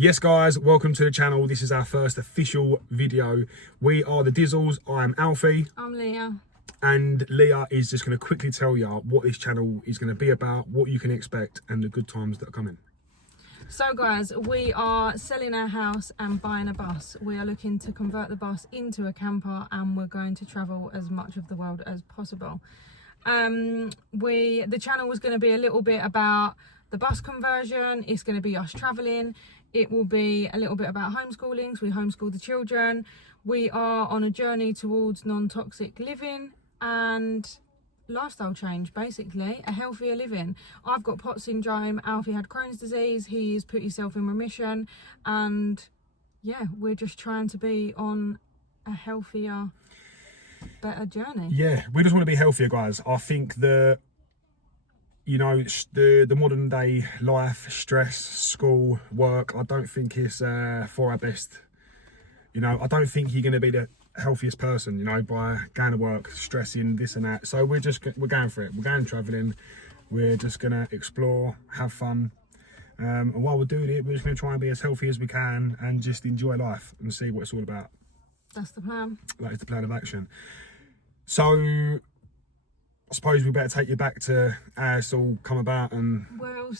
Yes guys, welcome to the channel. This is our first official video. We are the Dizzles. I'm Alfie. I'm Leah. And Leah is just going to quickly tell you what this channel is going to be about, what you can expect, and the good times that are coming. So guys, we are selling our house and buying a bus. We are looking to convert the bus into a camper, and we're going to travel as much of the world as possible. The channel was going to be a little bit about the bus conversion. It's going to be us traveling. It will be a little bit about homeschooling, so we homeschool the children. We are on a journey towards non-toxic living and lifestyle change, basically, a healthier living. I've got pot syndrome, Alfie had Crohn's disease, he's put himself in remission, and yeah, we're just trying to be on a healthier, better journey. Yeah, we just want to be healthier, guys. I think the modern day life, stress, school, work, I don't think it's for our best. I don't think you're going to be the healthiest person, by going to work, stressing, this and that. So we're going for it. We're going traveling. We're just going to explore, have fun. And while we're doing it, we're just going to try and be as healthy as we can and just enjoy life and see what it's all about. That's the plan. That is the plan of action. So I suppose we better take you back to how it's all come about and where it all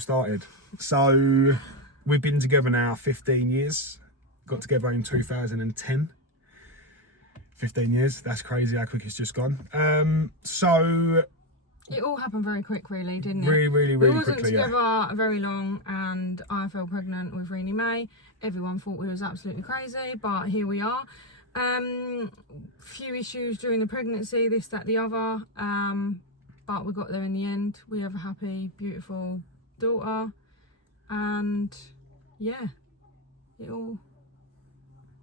started. So we've been together now 15 years. Got together in 2010. 15 years. That's crazy how quick it's just gone. So it all happened very quick, really, didn't it? Really quickly. We wasn't together very long, and I fell pregnant with Renee May. Everyone thought we was absolutely crazy, but here we are. Few issues during the pregnancy, this, that, the other, but we got there in the end. We have a happy, beautiful daughter, and yeah, it all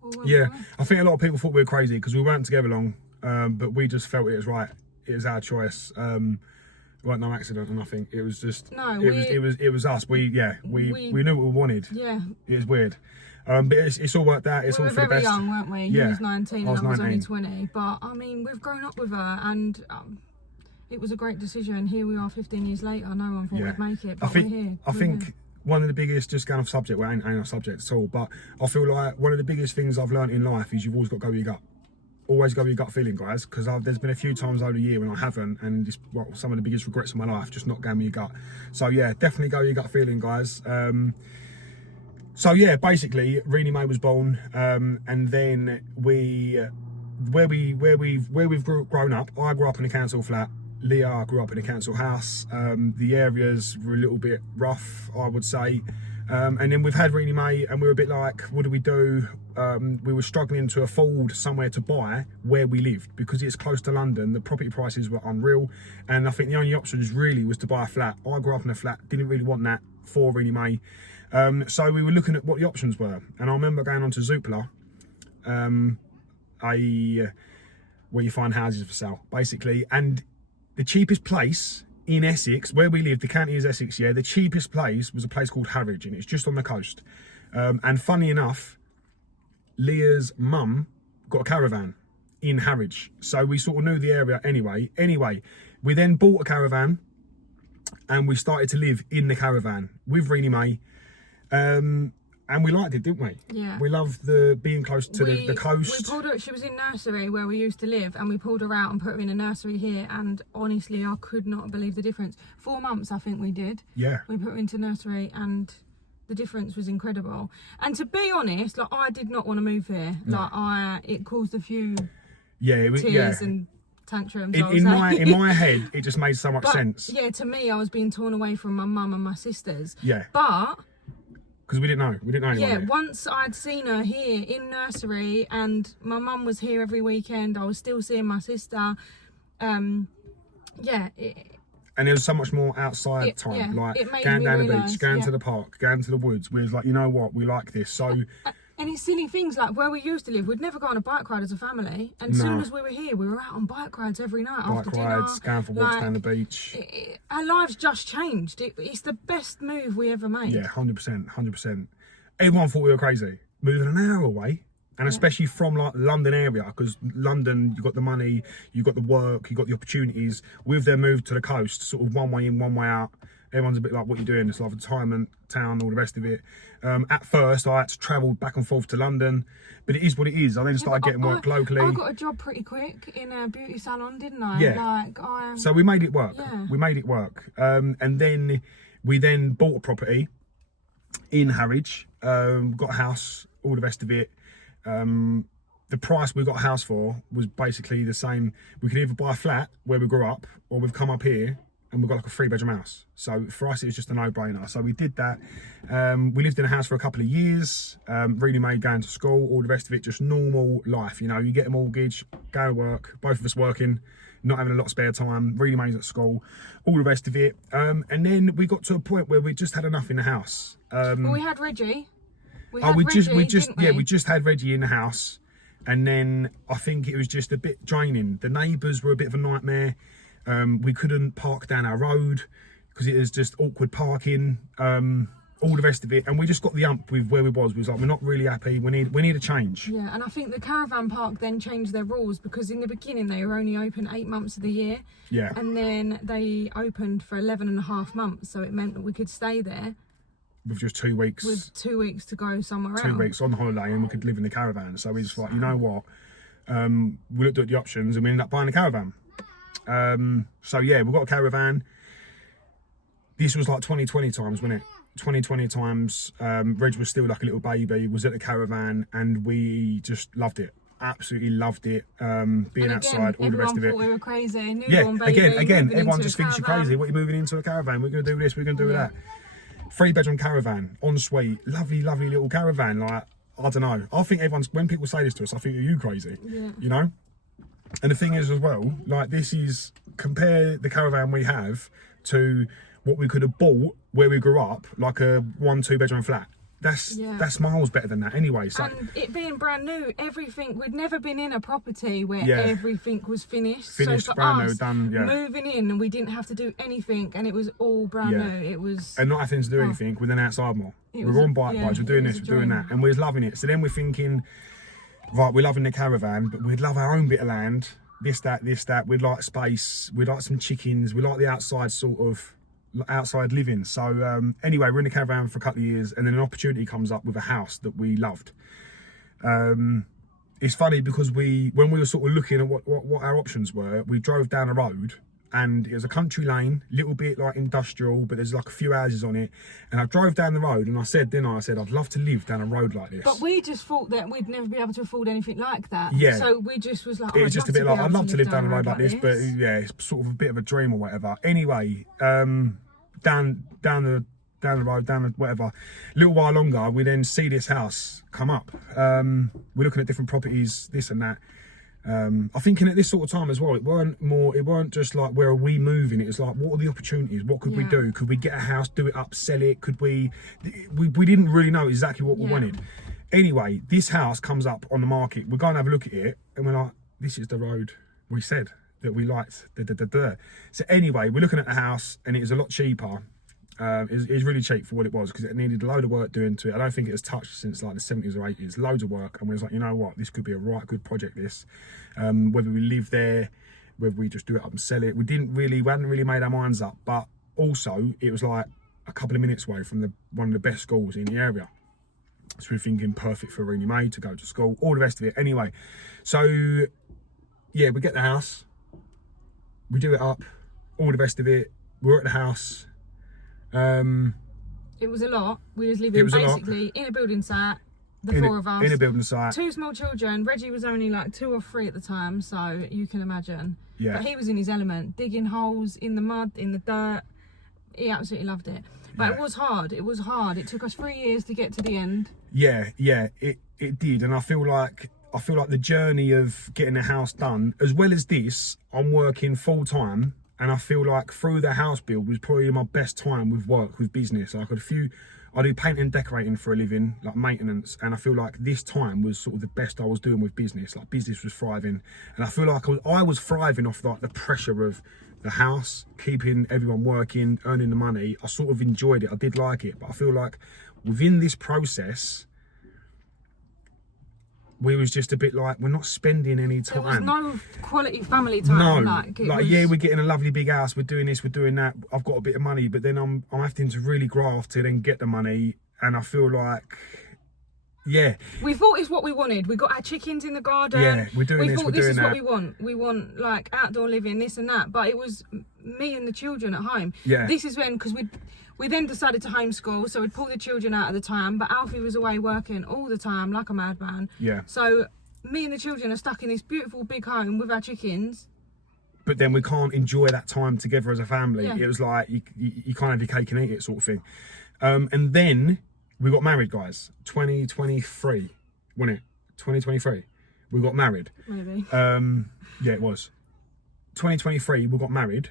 went well. I think a lot of people thought we were crazy because we weren't together long, but we just felt it was right. It was our choice. It wasn't no accident or nothing. It was just it was us. We knew what we wanted. Yeah, it was weird. But it's all worked out. It's all for the best. We were very young, weren't we? Yeah. He was 19 and I was only 20. But I mean, we've grown up with her, and it was a great decision. Here we are 15 years later. No one thought we'd make it, but we're here. I think one of the biggest, just going off subject, well, ain't off subject at all, but I feel like one of the biggest things I've learned in life is you've always got to go with your gut. Always go with your gut feeling, guys, because there's been a few times over the year when I haven't, and it's some of the biggest regrets of my life, just not going with your gut. So yeah, definitely go with your gut feeling, guys. So yeah, basically, Renee May was born, and then where we've grown up. I grew up in a council flat. Leah grew up in a council house. The areas were a little bit rough, I would say. And then we've had Renee May, and we were a bit like, what do we do? We were struggling to afford somewhere to buy where we lived because it's close to London. The property prices were unreal, and I think the only options really was to buy a flat. I grew up in a flat, didn't really want that for Renee May. So we were looking at what the options were, and I remember going on to Zoopla, where you find houses for sale, basically, and the cheapest place in Essex, where we live, the county is Essex, the cheapest place was a place called Harwich, and it's just on the coast. And funny enough, Leah's mum got a caravan in Harwich, so we sort of knew the area anyway. Anyway, we then bought a caravan, and we started to live in the caravan with Renee May. And we liked it, didn't we? Yeah. We loved being close to the coast. We pulled her. She was in nursery where we used to live, and we pulled her out and put her in a nursery here. And honestly, I could not believe the difference. 4 months, I think we did. Yeah. We put her into nursery, and the difference was incredible. And to be honest, I did not want to move here. No. It caused a few tears and tantrums. In my head, it just made so much sense. Yeah, to me, I was being torn away from my mum and my sisters. Yeah. But because we didn't know anyone. Yeah, once I'd seen her here in nursery, and my mum was here every weekend, I was still seeing my sister. And there was so much more outside time, like going down the beach, going to the park, going to the woods. We was like, you know what, we like this. So and it's silly things like where we used to live, we'd never go on a bike ride as a family, and as soon as we were here, we were out on bike rides every night after dinner. Bike rides, going for walks down the beach. Our lives just changed. It's the best move we ever made. Yeah, 100%. Everyone thought we were crazy, moving an hour away, and especially from like London area, because London, you got the money, you got the work, you got the opportunities. With their move to the coast, sort of one way in, one way out, Everyone's a bit like, what you doing? It's like a retirement town, all the rest of it. At first, I had to travel back and forth to London, but it is what it is. I then started getting work locally. I got a job pretty quick in a beauty salon, didn't I? Yeah. So we made it work. Yeah. We made it work. And then we then bought a property in Harwich, got a house, all the rest of it. The price we got a house for was basically the same. We could either buy a flat where we grew up, or we've come up here and we've got like a 3-bedroom house. So for us, it was just a no-brainer. So we did that. We lived in a house for a couple of years, really made going to school, all the rest of it, just normal life. You know, you get a mortgage, go to work, both of us working, not having a lot of spare time, really made at school, all the rest of it. And then we got to a point where we just had enough in the house. Well, we had Reggie. We just had Reggie in the house. And then I think it was just a bit draining. The neighbours were a bit of a nightmare. We couldn't park down our road because it was just awkward parking, all the rest of it. And we just got the ump with where we was. We was like, we're not really happy. We need a change. Yeah, and I think the caravan park then changed their rules, because in the beginning they were only open 8 months of the year. Yeah. And then they opened for 11.5 months. So it meant that we could stay there. With just 2 weeks. With 2 weeks to go somewhere else. 2 weeks on holiday, and we could live in the caravan. So we just like, you know what? We looked at the options and we ended up buying a caravan. So yeah, we got a caravan. This was like 2020 times, wasn't it? 2020 times. Reg was still like a little baby, was at the caravan, and we just loved it. Absolutely loved it. Being outside, all the rest of it. Everyone thought we were crazy. Yeah, again, everyone just thinks you're crazy. What are you moving into a caravan? We're going to do this, we're going to do that. 3-bedroom caravan, ensuite, lovely little caravan. Like, I don't know. I think when people say this to us, I think, are you crazy? Yeah. You know? And the thing is as well, like, compare the caravan we have to what we could have bought where we grew up, like a 1-2-bedroom flat. That's miles better than that anyway. So. And it being brand new, we'd never been in a property where everything was finished. So for brand us, new, done, moving in, and we didn't have to do anything, and it was all brand new. It was, and not having to do anything with an outside more. We were on bike rides, we're doing this, we're doing that, and we was loving it. So then we're thinking, right, we're loving the caravan, but we'd love our own bit of land. This, that. We'd like space. We'd like some chickens. We like the outside sort of. Outside living. So anyway, we're in the caravan for a couple of years, and then an opportunity comes up with a house that we loved. It's funny because when we were sort of looking at what our options were, we drove down a road, and it was a country lane, little bit like industrial, but there's like a few houses on it. And I drove down the road, and I said, I'd love to live down a road like this. But we just thought that we'd never be able to afford anything like that. Yeah. So we just was like, it was just a bit like, I'd love to live down a road like this, but yeah, it's sort of a bit of a dream or whatever. Anyway, down the road, whatever. A little while longer, we then see this house come up. We're looking at different properties, this and that. I think at this sort of time as well, it weren't just like, where are we moving? It was like, what are the opportunities? What could we do? Could we get a house, do it up, sell it? Could we didn't really know exactly what we wanted. Anyway, this house comes up on the market. We're going to have a look at it, and we're like, this is the road we said that we liked. So anyway, we're looking at the house, and it was a lot cheaper. It was really cheap for what it was, because it needed a load of work doing to it. I don't think it was touched since like the 70s or 80s. Loads of work, and we was like, you know what, this could be a right good project. This, whether we live there, whether we just do it up and sell it, we hadn't really made our minds up. But also, it was like a couple of minutes away from one of the best schools in the area. So we're thinking perfect for Rooney May to go to school, all the rest of it. Anyway, so yeah, we get the house, we do it up, all the rest of it. We're at the house. It was a lot. We was living basically in a building site, four of us. In a building site. 2 small children. Reggie was only like 2 or 3 at the time, so you can imagine. Yeah. But he was in his element, digging holes in the mud, in the dirt. He absolutely loved it. But it was hard. It took us 3 years to get to the end. Yeah, it did. And I feel like the journey of getting the house done, as well as this, I'm working full time. And I feel like through the house build was probably my best time with work, with business. Like I do painting and decorating for a living, like maintenance. And I feel like this time was sort of the best I was doing with business. Like business was thriving. And I feel like I was thriving off like the pressure of the house, keeping everyone working, earning the money. I sort of enjoyed it. I did like it. But I feel like within this process, we was just a bit like, we're not spending any time. There was no quality family time. No, yeah, we're getting a lovely big house, we're doing this, we're doing that, I've got a bit of money, but then I'm having to really graft to then get the money, and I feel like, yeah. We thought it's what we wanted. We got our chickens in the garden. Yeah, we're doing this, we're doing that. This is what we want. We want like outdoor living, this and that. But it was me and the children at home. Yeah. This is when, because we then decided to homeschool, so we'd pull the children out at the time, but Alfie was away working all the time like a madman. Yeah. So me and the children are stuck in this beautiful big home with our chickens. But then we can't enjoy that time together as a family. Yeah. It was like, you can't have your cake and eat it sort of thing. And then we got married, guys. 2023, wasn't it? 2023. We got married. Maybe. Yeah, it was. 2023, we got married.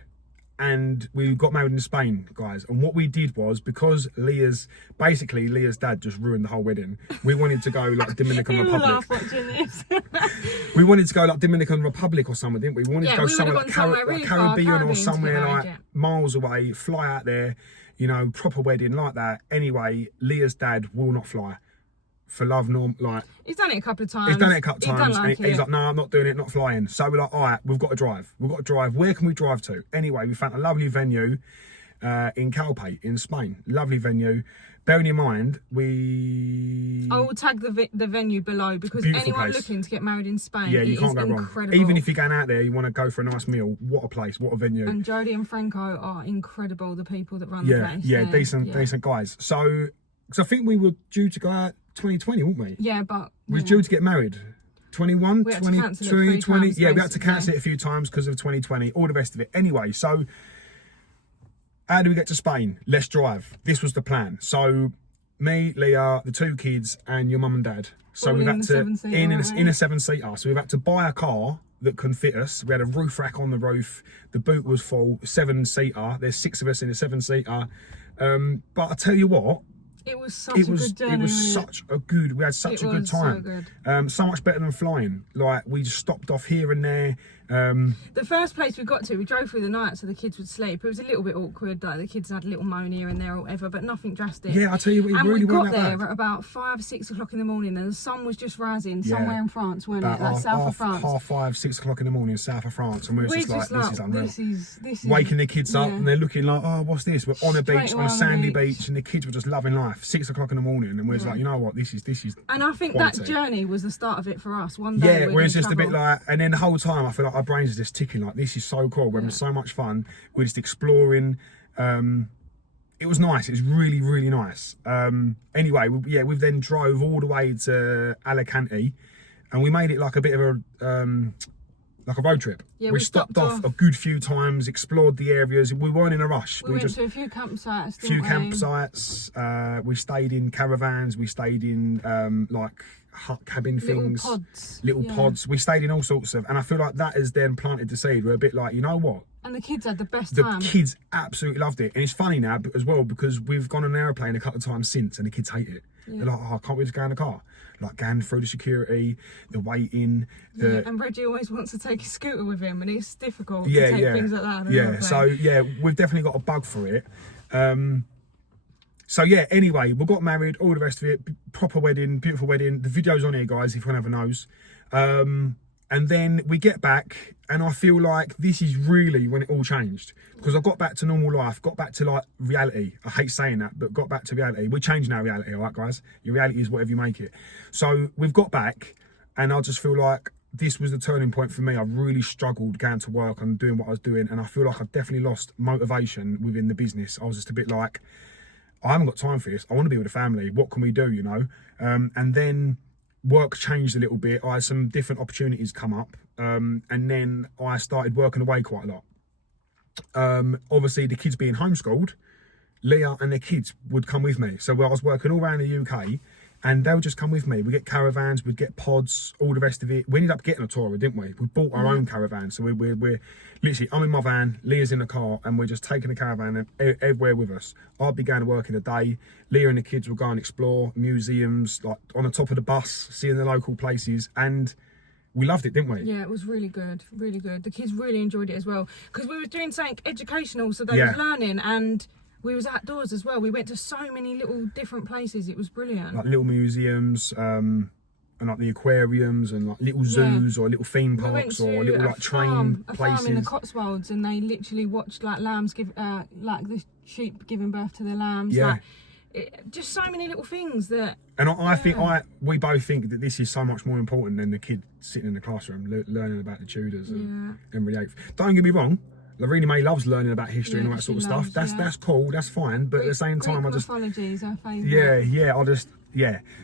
And we got married in Spain, guys. And what we did was, because Leah's dad just ruined the whole wedding. We wanted to go like Dominican He'll Republic. laugh watching this. We wanted to go like Dominican Republic or somewhere, didn't we? We wanted to go somewhere like really far, Caribbean or somewhere married, like miles away, fly out there, you know, proper wedding like that. Anyway, Leah's dad will not fly. For love, like, he's done it a couple of times. He's done it a couple of times. Like and he's like, no, I'm not doing it, not flying. So we're like, all right, we've got to drive. Where can we drive to? Anyway, we found a lovely venue in Calpe in Spain. Lovely venue. Bearing in mind, I will tag the venue below, because anyone looking to get married in Spain, yeah, you can't go incredible. wrong. Even if you're going out there, you want to go for a nice meal. What a place! What a venue! And Jodie and Franco are incredible. The people that run the place. Yeah, decent guys. So I think we were due to go out 2020, weren't we? Yeah, but we were due to get married. 21, 2020. Yeah, we had to cancel it a few times because of 2020. All the rest of it. Anyway, so how do we get to Spain? Let's drive. This was the plan. So me, Leah, the two kids, and your mum and dad. So we've had to in a 7-seater. So we've had to buy a car that can fit us. We had a roof rack on the roof. The boot was full. 7-seater. There's 6 of us in a 7-seater. But I tell you what. It was such a good journey. It was such a good. We had such a good time. So good. So much better than flying. Like, we just stopped off here and there. The first place we got to, we drove through the night so the kids would sleep. It was a little bit awkward, like the kids had a little moan here and there or whatever, but nothing drastic. Yeah, I tell you what, it really wasn't that bad. And we got there at about 5, 6 o'clock in the morning, and the sun was just rising somewhere in France, weren't it? Like south of France. 5:30, 6 o'clock in the morning, south of France, and we were just like, this is unreal. This is waking the kids up, and they're looking like, oh, what's this? We're on a beach, on a sandy beach, and the kids were just loving life. 6 o'clock in the morning, and we're just like, you know what, this is. And I think that journey was the start of it for us. One day, yeah, where it's just a bit like, and then the whole time I feel like our brains are just ticking. Like, this is so cool. We're having so much fun. We're just exploring. It was nice. It was really, really nice. Anyway, we've then drove all the way to Alicante, and we made it like a bit of a road trip. Yeah, we stopped off a good few times, explored the areas. We weren't in a rush. We went to a few campsites. We stayed in caravans. We stayed in like hut cabin things, little pods. We stayed in all sorts of, and I feel like that has then planted the seed. We're a bit like, you know what? And the kids had the best time. The kids absolutely loved it, and it's funny now as well because we've gone on an airplane a couple of times since, and the kids hate it. Yeah. They're like, oh, can't we just go in the car? Like going through the security, the waiting. And Reggie always wants to take his scooter with him, and it's difficult to take things like that. So we've definitely got a bug for it. So yeah, anyway, we got married, all the rest of it, proper wedding, beautiful wedding. The video's on here, guys, if you want to have a nose. And then we get back, and I feel like this is really when it all changed. Because I got back to normal life, got back to like reality. I hate saying that, but got back to reality. We're changing our reality, all right, guys? Your reality is whatever you make it. So we've got back, and I just feel like this was the turning point for me. I really struggled going to work and doing what I was doing, and I feel like I definitely lost motivation within the business. I was just a bit like, I haven't got time for this. I want to be with a family. What can we do, you know? And then work changed a little bit. I had some different opportunities come up. And then I started working away quite a lot. Obviously, the kids being homeschooled, Leah and the kids would come with me. So I was working all around the UK, and they would just come with me. We'd get caravans, we'd get pods, all the rest of it. We ended up getting a Tourer, didn't we? We bought our own caravan. So we're literally, I'm in my van, Leah's in the car, and we're just taking the caravan everywhere with us. I'll be going to work in the day. Leah and the kids will go and explore museums, like on the top of the bus, seeing the local places. And we loved it, didn't we? Yeah, it was really good, really good. The kids really enjoyed it as well. Because we were doing something educational, so they was learning, and we was outdoors as well. We went to so many little different places. It was brilliant. Like little museums. And and like the aquariums and like little zoos or little theme parks or little like train places. Farm in the Cotswolds, and they literally watched like lambs give, like the sheep giving birth to their lambs. Yeah. Like, just so many little things that. And I think we both think that this is so much more important than the kid sitting in the classroom learning about the Tudors and Henry VIII. Don't get me wrong, Larina May loves learning about history and all that sort of stuff. That's cool, that's fine. But at the same time, Greek mythology is our favourite.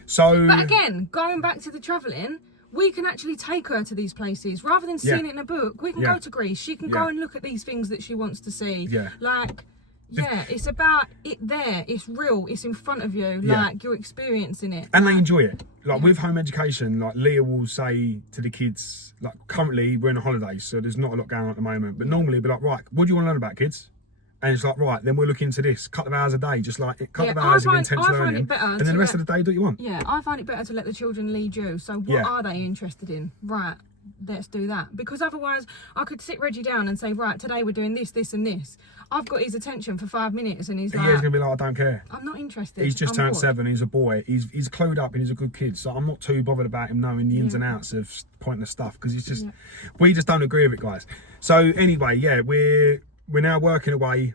So. But again, going back to the travelling, we can actually take her to these places rather than seeing it in a book. We can go to Greece. She can go and look at these things that she wants to see. Yeah. Like. Yeah, it's about it there. It's real. It's in front of you. Like, you're experiencing it. And they enjoy it. Like, with home education, like, Leah will say to the kids, like, currently we're on a holiday, so there's not a lot going on at the moment. But normally, be like, right, what do you want to learn about, kids? And it's like, right, then we'll look into this. Couple of hours a day, just like, couple of hours of intense learning. And then the rest of the day, do what you want. Yeah, I find it better to let the children lead you. So what are they interested in? Right, let's do that. Because otherwise, I could sit Reggie down and say, right, today we're doing this, this and this. I've got his attention for 5 minutes and he's like... Yeah, he's going to be like, I don't care. I'm not interested. He's just turned 7, he's a boy. He's clued up and he's a good kid. So I'm not too bothered about him knowing the ins and outs of pointless stuff. Because he's just... We just don't agree with it, guys. So anyway, yeah, we're now working away.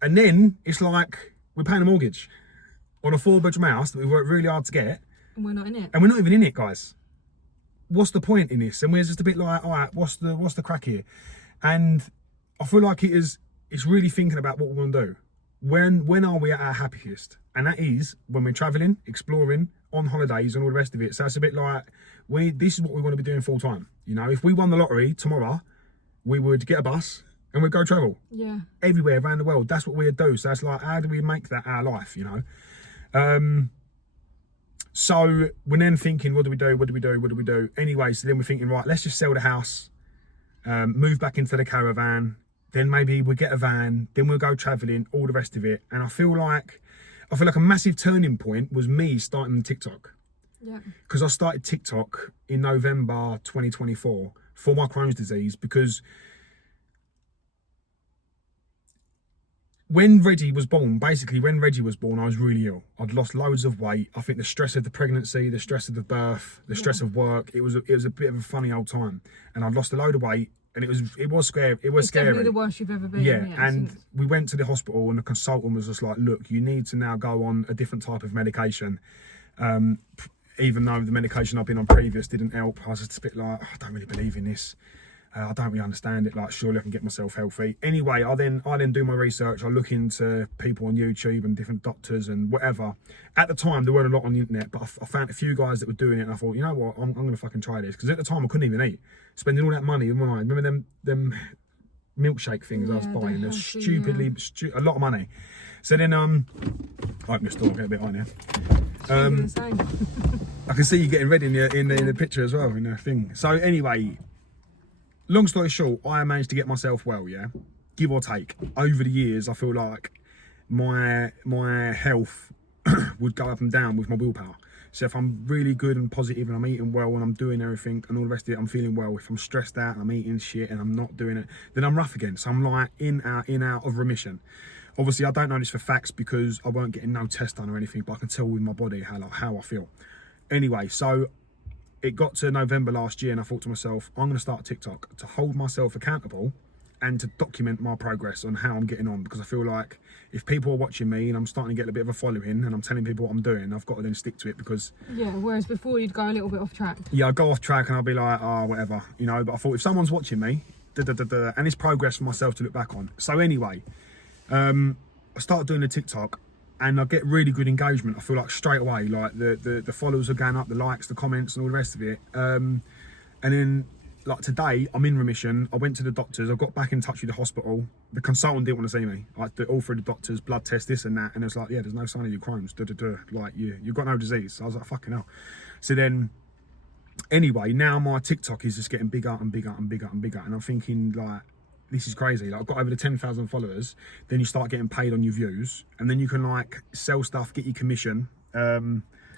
And then it's like we're paying a mortgage on a 4-bedroom house that we worked really hard to get. And we're not in it. And we're not even in it, guys. What's the point in this? And we're just a bit like, all right, what's the crack here? And I feel like it's really thinking about what we're going to do. When are we at our happiest? And that is when we're travelling, exploring, on holidays and all the rest of it. So it's a bit like, this is what we want to be doing full time. You know, if we won the lottery tomorrow, we would get a bus and we'd go travel. Yeah. Everywhere around the world. That's what we'd do. So it's like, how do we make that our life, you know? So we're then thinking, what do we do? Anyway, so then we're thinking, right, let's just sell the house, move back into the caravan, then maybe we'll get a van, then we'll go travelling, all the rest of it. And I feel like a massive turning point was me starting the TikTok. Yeah. Because I started TikTok in November 2024 for my Crohn's disease, because when Reggie was born, I was really ill. I'd lost loads of weight. I think the stress of the pregnancy, the stress of the birth, the stress of work, it was a bit of a funny old time. And I'd lost a load of weight, and it was scary. It's scary. Definitely the worst you've ever been. Yeah, and we went to the hospital, and the consultant was just like, look, you need to now go on a different type of medication. Even though the medication I've been on previous didn't help, I was just a bit like, I don't really believe in this. I don't really understand it. Like, surely I can get myself healthy. Anyway, I then do my research. I look into people on YouTube and different doctors and whatever. At the time, there weren't a lot on the internet, but I found a few guys that were doing it, and I thought, you know what, I'm going to fucking try this. Because at the time, I couldn't even eat. Spending all that money, remember them milkshake things I was buying? They're stupidly, a lot of money. So then, I open the store, get a bit on here. I can see you getting ready in the picture as well, in the thing. So anyway, long story short, I managed to get myself well, yeah, give or take. Over the years, I feel like my health would go up and down with my willpower. So if I'm really good and positive and I'm eating well and I'm doing everything and all the rest of it, I'm feeling well. If I'm stressed out and I'm eating shit and I'm not doing it, then I'm rough again. So I'm like in out of remission. Obviously, I don't know this for facts because I weren't getting no test done or anything, but I can tell with my body how I feel. Anyway, so it got to November last year and I thought to myself, I'm going to start TikTok to hold myself accountable and to document my progress on how I'm getting on, because I feel like if people are watching me and I'm starting to get a bit of a following and I'm telling people what I'm doing, I've got to then stick to it, because... Yeah, whereas before you'd go a little bit off track. Yeah, I'd go off track and I'd be like, oh, whatever, you know, but I thought if someone's watching me, and it's progress for myself to look back on. So anyway, I started doing the TikTok and I get really good engagement. I feel like straight away, like the followers are going up, the likes, the comments and all the rest of it. And then like today, I'm in remission. I went to the doctors. I got back in touch with the hospital. The consultant didn't want to see me. Like all through the doctors, blood test, this and that. And it's like, yeah, there's no sign of your Crohn's. Like you've got no disease. So I was like, fucking hell. So then, anyway, now my TikTok is just getting bigger and bigger and bigger and bigger. And I'm thinking like, this is crazy. Like I've got over the 10,000 followers. Then you start getting paid on your views. And then you can like sell stuff, get your commission.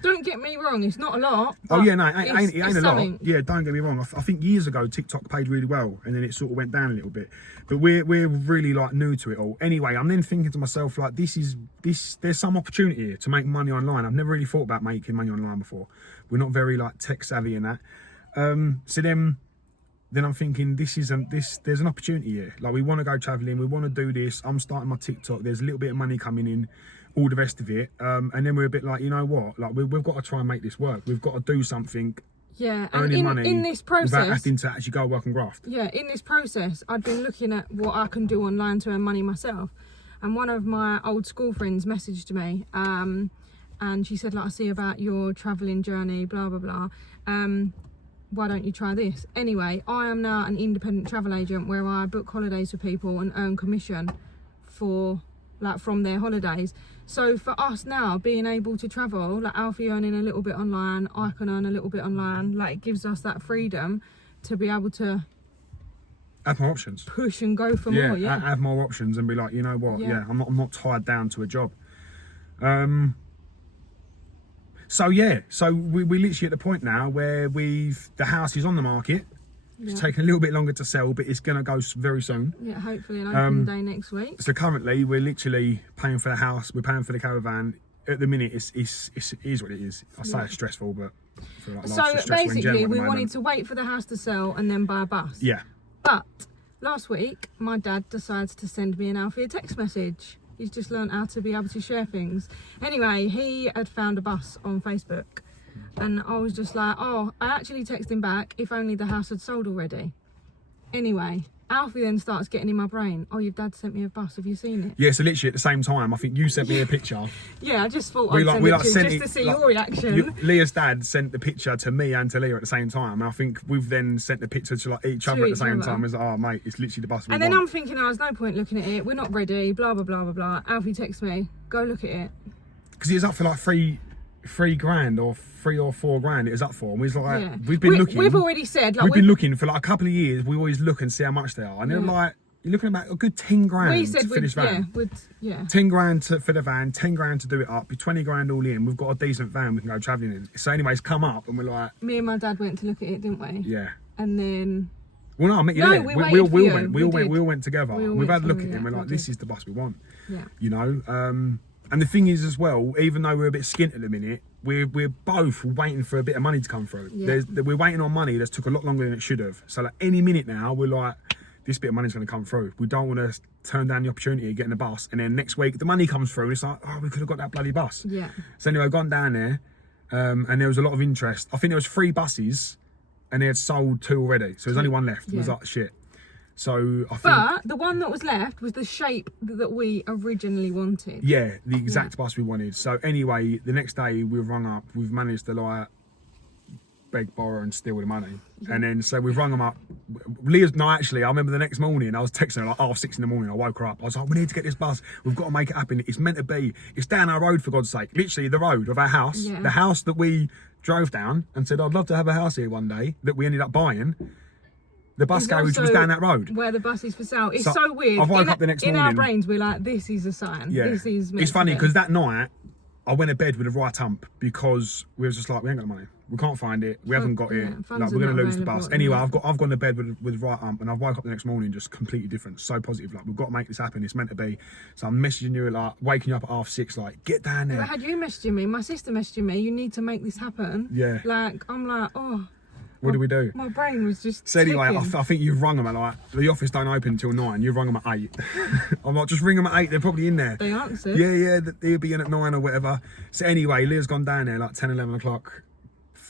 Don't get me wrong, it's not a lot. Oh yeah, no, it ain't a something. lot. Yeah, don't get me wrong. I think years ago TikTok paid really well, and then it sort of went down a little bit. But we're really like new to it all. Anyway, I'm then thinking to myself like, there's some opportunity here to make money online. I've never really thought about making money online before. We're not very like tech savvy in that. So then I'm thinking there's an opportunity here. Like, we want to go traveling, we want to do this. I'm starting my TikTok. There's a little bit of money coming in, all the rest of it. And then we're a bit like, you know what? Like, we've got to try and make this work. We've got to do something. Yeah, earning and money in this process, without having to actually go work and graft. Yeah, in this process, I'd been looking at what I can do online to earn money myself. And one of my old school friends messaged me, and she said, like, I see about your travelling journey, blah, blah, blah. Why don't you try this? Anyway, I am now an independent travel agent where I book holidays for people and earn commission from their holidays. So for us now, being able to travel, like Alfie earning a little bit online, I can earn a little bit online, like, it gives us that freedom to be able to have more options, push and go for more. Yeah, have more options and be like, you know what? Yeah, I'm not tied down to a job. So we're literally at the point now where the house is on the market. It's taking a little bit longer to sell, but it's going to go very soon. Yeah, hopefully an open day next week. So currently we're literally paying for the house, we're paying for the caravan. At the minute, it is what it is. I say it's stressful, but I feel like life's just stressful in general basically, at the we moment. wanted to wait for the house to sell and then buy a bus. Yeah. But last week, my dad decides to send me and Alfie a text message. He's just learned how to be able to share things. Anyway, he had found a bus on Facebook. And I was just like, oh, I actually texted him back, if only the house had sold already. Anyway, Alfie then starts getting in my brain, oh, your dad sent me a bus, have you seen it? Yeah, so literally at the same time, I think you sent me a picture. Yeah, I just thought I'd send it to you just to see your reaction. Leah's dad sent the picture to me and to Leah at the same time. And I think we've then sent the picture to like each other at the same time. It's like, oh, mate, it's literally the bus we want. And then I'm thinking, oh, there's no point looking at it. We're not ready, blah, blah, blah, blah, blah. Alfie texts me, go look at it. Because he was up for like three grand or $3 or $4 grand it was up for, and we was like, we've been looking. We've already said, like, we've been looking for like a couple of years. We always look and see how much they are, and they're like, you're looking at about a good 10 grand for this van. 10 grand for the van, 10 grand to do it up, be 20 grand all in. We've got a decent van we can go travelling in. So anyways, come up and we're like, me and my dad went to look at it, didn't we? Yeah. And then, well, no, I met you there. We all went together. We've had a look at it and we're like, this is the bus we want. Yeah. You know, and the thing is as well, even though we're a bit skint at the minute, we're both waiting for a bit of money to come through. Yeah. We're waiting on money that's took a lot longer than it should have. So like any minute now, we're like, this bit of money's going to come through. We don't want to turn down the opportunity of getting a bus, and then next week the money comes through and it's like, oh, we could have got that bloody bus. Yeah. So anyway, I've gone down there, and there was a lot of interest. I think there was 3 buses and they had sold 2 already, so there's only 1 left. It was like, shit. So I think, but the one that was left was the shape that we originally wanted. Yeah, the exact bus we wanted. So anyway, the next day we've rung up, we've managed to like beg, borrow and steal the money. And then so we've rung them up. I remember the next morning I was texting her like 6:30 in the morning. I woke her up. I was like, we need to get this bus. We've got to make it happen. It's meant to be. It's down our road, for God's sake. Literally the road of our house. Yeah. The house that we drove down and said, I'd love to have a house here one day, that we ended up buying. The bus garage was down that road. Where the bus is for sale. It's so weird. I woke up the next morning. In our brains, we're like, this is a sign. Yeah. This is meant It's funny to be. because that night, I went to bed with a right hump because we was just like, we ain't got the money. We can't find it. We haven't got it. Like, we're going to lose the bus. Anyway, I've gone to bed with right hump, and I've woke up the next morning just completely different. So positive. Like, we've got to make this happen. It's meant to be. So I'm messaging you, like, waking you up at 6:30, like, get down there. But had you messaging me, my sister messaging me, you need to make this happen. Yeah. Like, I'm like, oh. What do we do? My brain was just So anyway, ticking. I think you've rung them at like, the office don't open until 9. You've rung them at 8. I'm like, just ring them at 8. They're probably in there. They answered. Yeah, they'll be in at 9 or whatever. So anyway, Leah's gone down there like 10, 11 o'clock,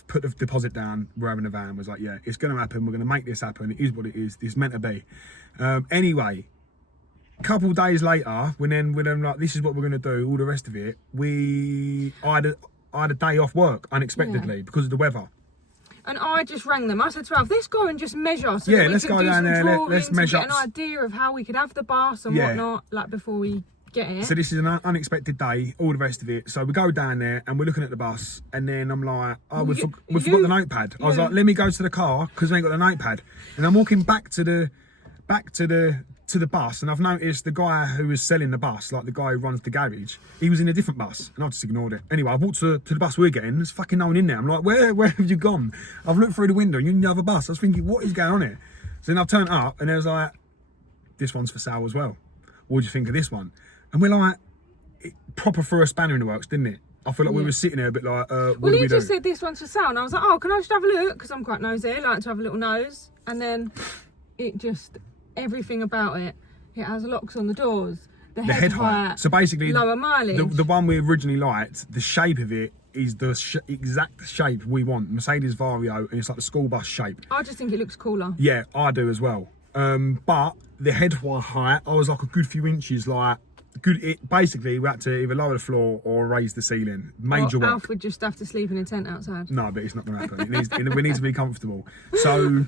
put the deposit down, we're having a van, was like, yeah, it's going to happen. We're going to make this happen. It is what it is. It's meant to be. Anyway, a couple of days later, when then like, this is what we're going to do, all the rest of it, I had a day off work unexpectedly because of the weather. And I just rang them. I said to Ralph, let's go and just measure. So yeah, that we let's can go do down some there. Let's measure. Get an idea of how we could have the bus and whatnot, like before we get it. So this is an unexpected day, all the rest of it. So we go down there and we're looking at the bus, and then I'm like, oh, we forgot the notepad. I was like, let me go to the car because we ain't got the notepad. And I'm walking back to the back to the bus, and I've noticed the guy who was selling the bus, like the guy who runs the garage, he was in a different bus, and I just ignored it. Anyway, I walked to the bus we're getting. There's fucking no one in there. I'm like, where have you gone? I've looked through the window, and you're in the other bus. I was thinking, what is going on here? So then I've turned up, and there was like, this one's for sale as well. What do you think of this one? And we're like, it proper threw a spanner in the works, didn't it? I feel like we were sitting there a bit like, what do we do? Well, you just said this one's for sale, and I was like, oh, can I just have a look? Because I'm quite nosy, I like to have a little nose. And then it just, everything about it. It has locks on the doors, the head height, so basically lower mileage. The one we originally liked, the shape of it is the exact shape we want. Mercedes Vario, and it's like the school bus shape. I just think it looks cooler. Yeah, I do as well. But the head height, I was like a good few inches, like, basically we had to either lower the floor or raise the ceiling. Major work. Alf would just have to sleep in a tent outside. No, but it's not going to happen. We need to be comfortable. So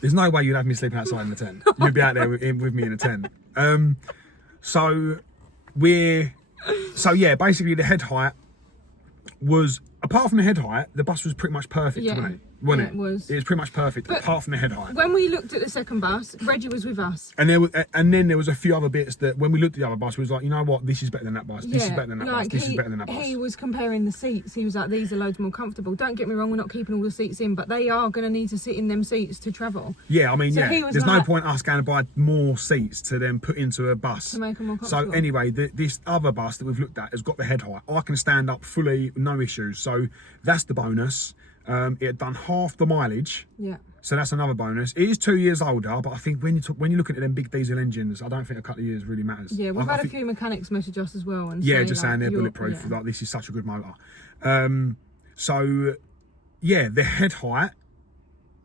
there's no way you'd have me sleeping outside in the tent. You'd be out there with me in a tent. So yeah, basically the head height was, apart from the head height, the bus was pretty much perfect, wasn't it? Wasn't it? It was. It was pretty much perfect, But apart from the head height. When we looked at the second bus, Reggie was with us. And then there was a few other bits that when we looked at the other bus, we was like, you know what, this is better than that bus. This is better than that bus. This is better than that bus. He was comparing the seats. He was like, these are loads more comfortable. Don't get me wrong, we're not keeping all the seats in, but they are going to need to sit in them seats to travel. Yeah, I mean, So yeah. he was There's no like- point us going to buy more seats to then put into a bus. To make them more So comfortable. anyway, this other bus that we've looked at has got the head height. I can stand up fully, no issues. So that's the bonus. It had done half the mileage. Yeah. So that's another bonus. It is 2 years older, but I think when you're looking at them big diesel engines, I don't think a couple of years really matters. Yeah, we've I had a think- few mechanics message us as well. And Yeah, say, just like, saying they're you're- bulletproof. yeah. Like, this is such a good motor. So yeah, the head height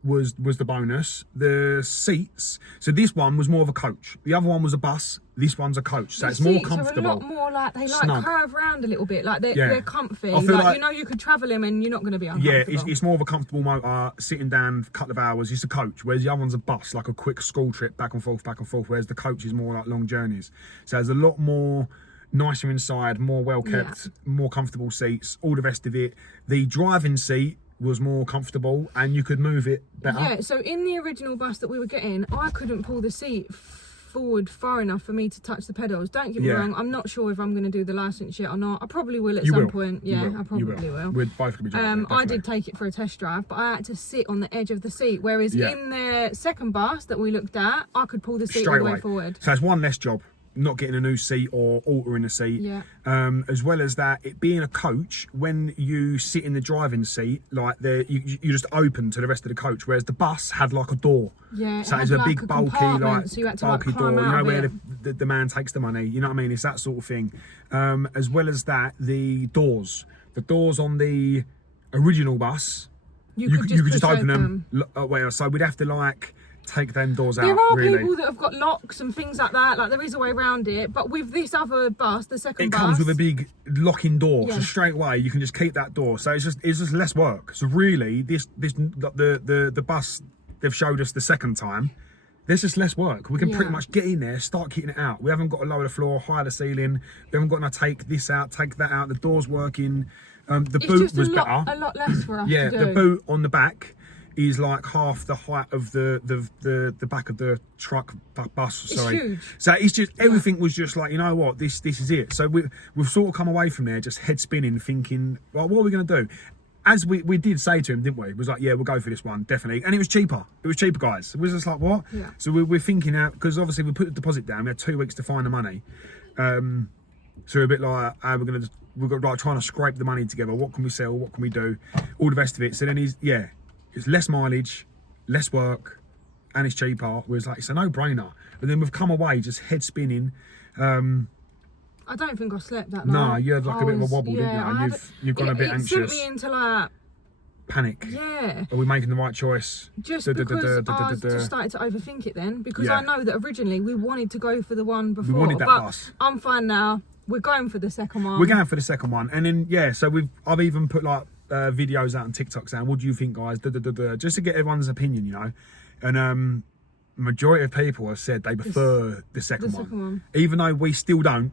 was the bonus. The seats. So this one was more of a coach. The other one was a bus. This one's a coach. So The it's more seats comfortable. are a lot more like, they like Snug. curve round a little bit. Like they're, Yeah. they're comfy. I feel Like, like- you know, you could travel in and you're not going to be Yeah, uncomfortable. it's more of a comfortable motor, sitting down for a couple of hours. It's a coach, whereas the other one's a bus, like a quick school trip, back and forth, whereas the coach is more like long journeys. So there's a lot more nicer inside, more well kept, more comfortable seats, all the rest of it. The driving seat was more comfortable and you could move it better. Yeah, so in the original bus that we were getting, I couldn't pull the seat forward far enough for me to touch the pedals. Don't get me wrong, I'm not sure if I'm going to do the licence yet or not. I probably will at some point. You Yeah, will. I probably will. We're both going to be driving. I did take it for a test drive, but I had to sit on the edge of the seat. Whereas in the second bus that we looked at, I could pull the seat all the way forward. So it's one less job, not getting a new seat or altering a seat. Yeah. As well as that, it being a coach, when you sit in the driving seat, like you just open to the rest of the coach, whereas the bus had like a door. Yeah, So it it's had a like big a bulky, compartment, so you had to, like, bulky climb door. You out know of where it. the man takes the money. You know what I mean? It's that sort of thing. As well as that, the doors on the original bus, You could just open them. So we'd have to like take them doors out. There are really. people that have got locks and things like that. Like, there is a way around it. But with this other bus, the second It bus, comes with a big locking door, so Yeah. straight away you can just keep that door. So it's just less work. So really, the bus they've showed us the second time, there's just less work. We can pretty much get in there, start kicking it out. We haven't got to lower the floor, higher the ceiling. We haven't got to take this out, take that out. The door's working. The it's boot just was a better. lot less for us Yeah, to do. the boot on the back is like half the height of the back of the truck bus. Sorry, huge. So it's just everything was just like, you know what, this is it. So we've sort of come away from there just head spinning, thinking, well, what are we going to do? As we did say to him, didn't we? It was like, yeah, we'll go for this one, definitely. And it was cheaper. It was cheaper, guys. It was just like, what? Yeah. So we're thinking out, because obviously we put the deposit down. We had 2 weeks to find the money. So we're a bit like, we've got like trying to scrape the money together. What can we sell? What can we do? All the rest of it. So then it's less mileage, less work, and it's cheaper. We was like, it's a no-brainer. But then we've come away just head spinning. I don't think I slept that No, night. you had like a bit of a wobble, didn't you? And you've gone a bit It anxious. sent me into like, Panic. yeah. Are we making the right choice? Just Da, da, da, because da, da, I da, da. just started to overthink it then, because Yeah. I know that originally we wanted to go for the one before. wanted that but bus. I'm fine now. We're going for the second one. We're going for the second one, and then so I've even put like videos out on TikTok saying, "What do you think, guys?" Just to get everyone's opinion, you know. And majority of people have said they prefer the second one, one. even though we still don't.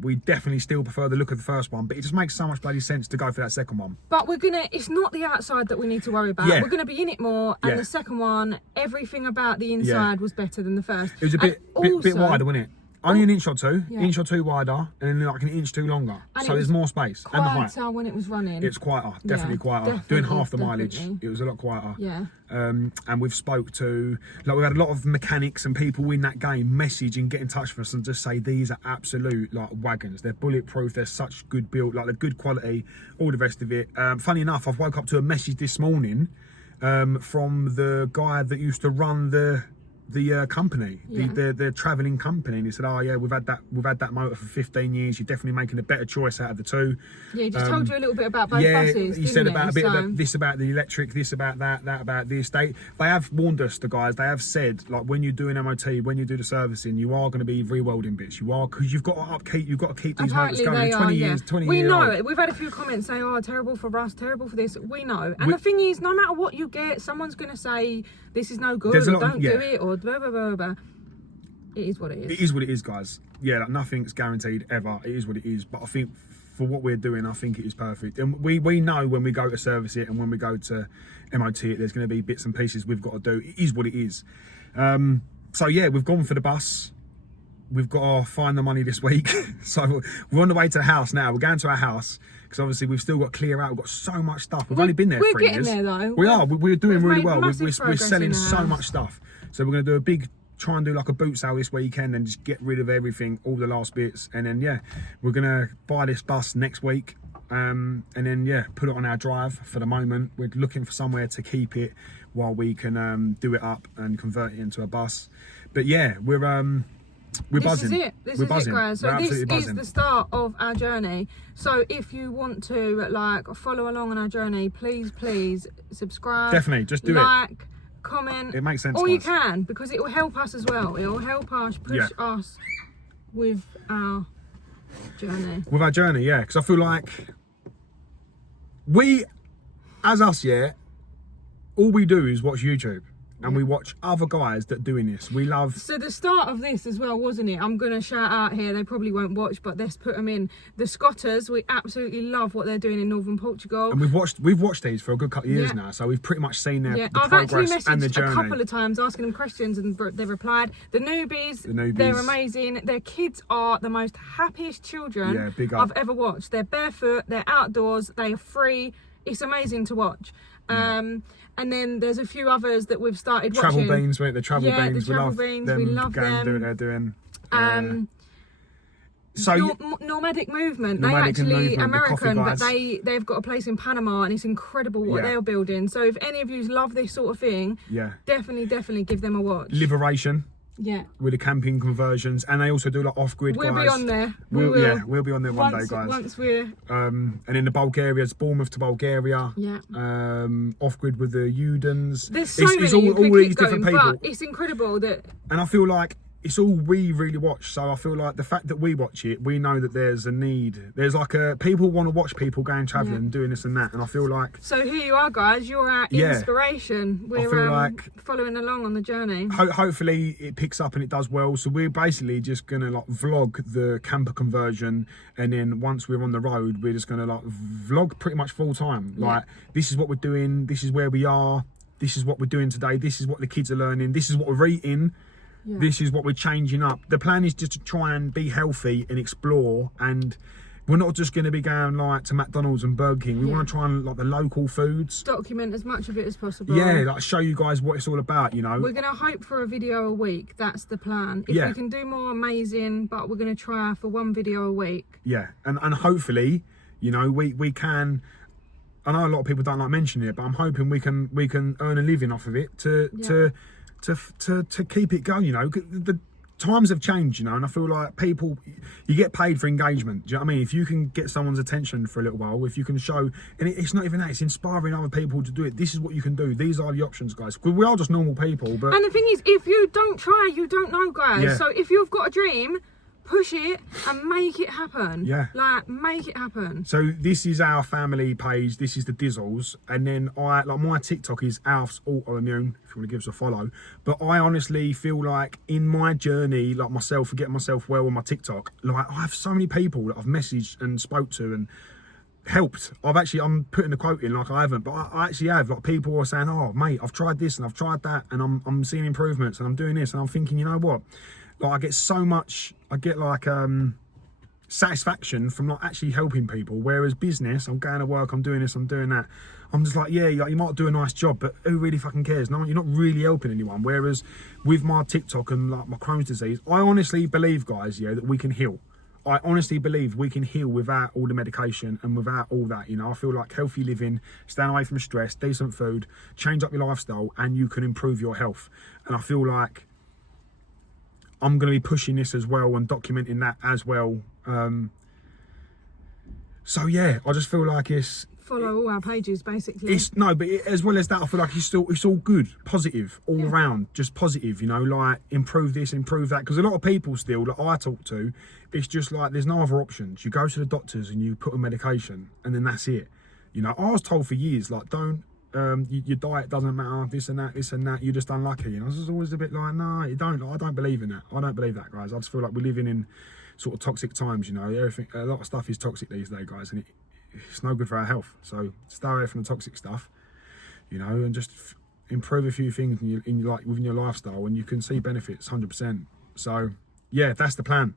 we definitely still prefer the look of the first one, but it just makes so much bloody sense to go for that second one. But it's not the outside that we need to worry about. Yeah. We're gonna be in it more, and Yeah. the second one, everything about the inside was better than the first. It was a bit wider, wasn't it? Only an inch or two, Yeah. inch or two wider, and then like an inch too longer. And So there's more space. And the height. Quieter when it was running. It's quieter, definitely quieter. Doing half the mileage, it was a lot quieter. Yeah. And we've spoke to, like, we've had a lot of mechanics and people in that game message and get in touch with us and just say these are absolute like wagons. They're bulletproof. They're such good build, like they're good quality. All the rest of it. Funny enough, I've woke up to a message this morning from the guy that used to run the company, the travelling company, and he said, "Oh yeah, we've had that motor for 15 years. You're definitely making a better choice out of the two." Yeah, he just told you a little bit about both buses. He said about a bit so... about this, about the electric, this about that about this. They have warned us, the guys. They have said, like, when you do an MOT, when you do the servicing, you are going to be re-welding bits. You are, because you've got to upkeep. You've got to keep these motors going. 20 years, 20 years. We know it. We've had a few comments saying, "Oh, terrible for us, terrible for this." We know, and the thing is, no matter what you get, someone's going to say this is no good, or don't do it, or blah blah blah blah. It is what it is. It is what it is, guys. Yeah, like, nothing's guaranteed ever. It is what it is. But I think for what we're doing, I think it is perfect. And we know when we go to service it and when we go to MOT it, there's going to be bits and pieces we've got to do. It is what it is. So yeah, we've gone for the bus. We've got to find the money this week. So we're on the way to the house now. We're going to our house because obviously we've still got to clear out. We've got so much stuff. We've only been there 3 years. We're getting there though. We are. We're doing really well. We're selling so house. much stuff. So we're going to do try and do like a boot sale this weekend and just get rid of everything, all the last bits, and then yeah, we're gonna buy this bus next week, and then yeah, put it on our drive. For the moment, we're looking for somewhere to keep it while we can do it up and convert it into a bus. But yeah, we're buzzing. This is it. This is it, guys. So this buzzing. is the start of our journey. So if you want to like follow along on our journey, please subscribe. Definitely, just do it. Comment. It makes sense. All you can, because it will help us as well. It will help us push us with our journey. With our journey, yeah. Because I feel like we, as us, yeah, all we do is watch YouTube. And we watch other guys that doing this. We love. So the start of this as well, wasn't it? I'm gonna shout out here. They probably won't watch, but let's put them in. The Scotters. We absolutely love what they're doing in northern Portugal. And we've watched these for a good couple of years now, so we've pretty much seen the progress and the journey. I've actually messaged a couple of times asking them questions, and they've replied. The newbies, they're amazing. Their kids are the most happiest children I've ever watched. They're barefoot. They're outdoors. They are free. It's amazing to watch. And then there's a few others that we've started watching. Travel Beans, right? The Travel Beans. The Travel Beans. We love them. Do what they're doing. Nomadic Movement. They actually American, but they've got a place in Panama, and it's incredible what they're building. So if any of you love this sort of thing, definitely give them a watch. Liberation. Yeah. With the camping conversions, and they also do like off-grid. We'll be on there. We'll be on there one day, guys. Once we're and in the Bulgaria, it's Bournemouth to Bulgaria. Yeah. Off-grid with the Udens. There's so many. All these different people. But it's incredible that. And I feel like it's all we really watch. So I feel like the fact that we watch it, we know that there's a need. There's like people want to watch people going travelling and doing this and that. And I feel like. So here you are, guys. You're our inspiration. We're following along on the journey. Hopefully it picks up and it does well. So we're basically just gonna like vlog the camper conversion, and then once we're on the road, we're just gonna like vlog pretty much full time. Like, this is what we're doing. This is where we are. This is what we're doing today. This is what the kids are learning. This is what we're eating. Yeah. This is what we're changing up. The plan is just to try and be healthy and explore, and we're not just going to be going like to McDonald's and Burger King. We want to try and like the local foods. Document as much of it as possible. Yeah, like show you guys what it's all about, you know. We're going to hope for a video a week. That's the plan. If we can do more, amazing, but we're going to try for one video a week. Yeah, and hopefully, you know, we can. I know a lot of people don't like mentioning it, but I'm hoping we can earn a living off of it to keep it going, you know. The times have changed, you know, and I feel like you get paid for engagement. Do you know what I mean? If you can get someone's attention for a little while, if you can show, and it's not even that, it's inspiring other people to do it. This is what you can do. These are the options, guys. Because we are just normal people. And the thing is, if you don't try, you don't know, guys. So if you've got a dream, push it and make it happen. Yeah. Like, make it happen. So this is our family page. This is the Dizzles, and then my TikTok is Alf's Autoimmune. If you want to give us a follow, but I honestly feel like in my journey, like myself, getting myself well on my TikTok, like I have so many people that I've messaged and spoke to and helped. I'm putting the quote in like I haven't, but I actually have. Like people are saying, "Oh, mate, I've tried this and I've tried that, and I'm seeing improvements and I'm doing this," and I'm thinking, you know what? Like I get so much. I get like satisfaction from like actually helping people. Whereas business, I'm going to work, I'm doing this, I'm doing that. I'm just like, yeah, you might do a nice job, but who really fucking cares? No, you're not really helping anyone. Whereas with my TikTok and like my Crohn's disease, I honestly believe, guys, yeah, that we can heal. I honestly believe we can heal without all the medication and without all that. You know, I feel like healthy living, staying away from stress, decent food, change up your lifestyle, and you can improve your health. And I feel like I'm going to be pushing this as well and documenting that as well. So yeah, I just feel like it's follow all our pages basically. As well as that, I feel like it's all good, positive all around, just positive. You know, like improve this, improve that. Because a lot of people still that I talk to, it's just like there's no other options. You go to the doctors and you put on medication, and then that's it. You know, I was told for years like don't. Your diet doesn't matter, this and that, you're just unlucky. You know, I was always a bit like, no, you don't. I don't believe in that. I don't believe that, guys. I just feel like we're living in sort of toxic times. You know, everything, a lot of stuff is toxic these days, guys, and it's no good for our health. So stay away from the toxic stuff, you know, and just improve a few things within your lifestyle, and you can see benefits 100%. So yeah, that's the plan.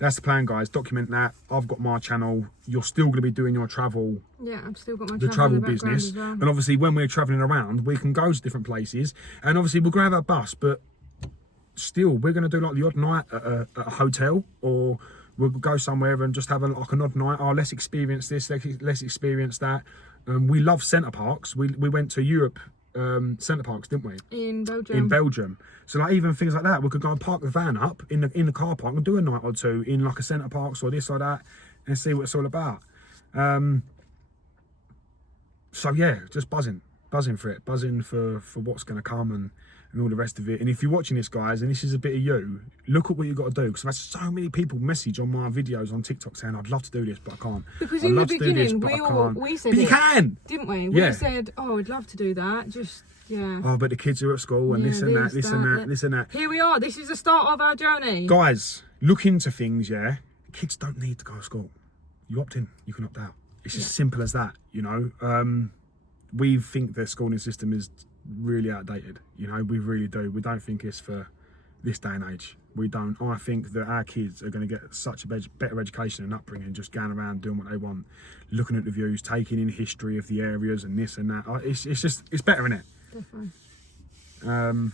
That's the plan, guys. Document that. I've got my channel. You're still going to be doing your travel. Yeah, I've still got my travel business. As well. And obviously, when we're traveling around, we can go to different places. And obviously, we'll grab our bus, but still, we're going to do like the odd night at a hotel, or we'll go somewhere and just have like an odd night. Oh, let's experience this. Let's experience that. We love centre parks. We went to Europe. Centre parks, didn't we? In Belgium. So like even things like that, we could go and park the van up in the car park and do a night or two in like a centre parks or this or that, and see what it's all about. So yeah, just buzzing for it, buzzing for what's going to come and all the rest of it. And if you're watching this, guys, and this is a bit of you, look at what you've got to do, because I've had so many people message on my videos on TikTok saying I'd love to do this but I can't. Because in the beginning we said, but you can, didn't we? We said, oh, I'd love to do that, just oh, but the kids are at school and this and that. Here we are, this is the start of our journey, guys. Look into things. Yeah, kids don't need to go to school. You opt in, you can opt out. It's as simple as that, you know. We think the schooling system is really outdated, you know. We really do. We don't think it's for this day and age. We don't. I think that our kids are going to get such a better education and upbringing, just going around doing what they want, looking at the views, taking in history of the areas and this and that. It's better, isn't it? Definitely.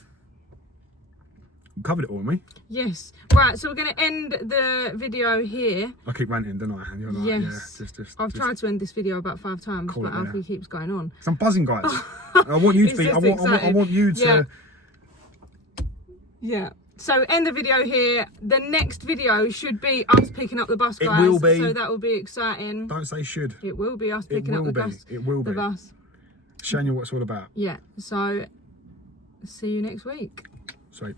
Covered it all, haven't we? Yes. Right, so we're going to end the video here. I keep ranting, don't I? And you're like, yes. Yeah, I've tried to end this video about 5 times, but Alfie keeps going on. I'm buzzing, guys. I want you to be. I want you to. Yeah. So end the video here. The next video should be us picking up the bus, guys. It will be. So that will be exciting. Don't say should. It will be us picking up the bus. It will be. The bus. Showing you what it's all about. Yeah. So see you next week. Sweet.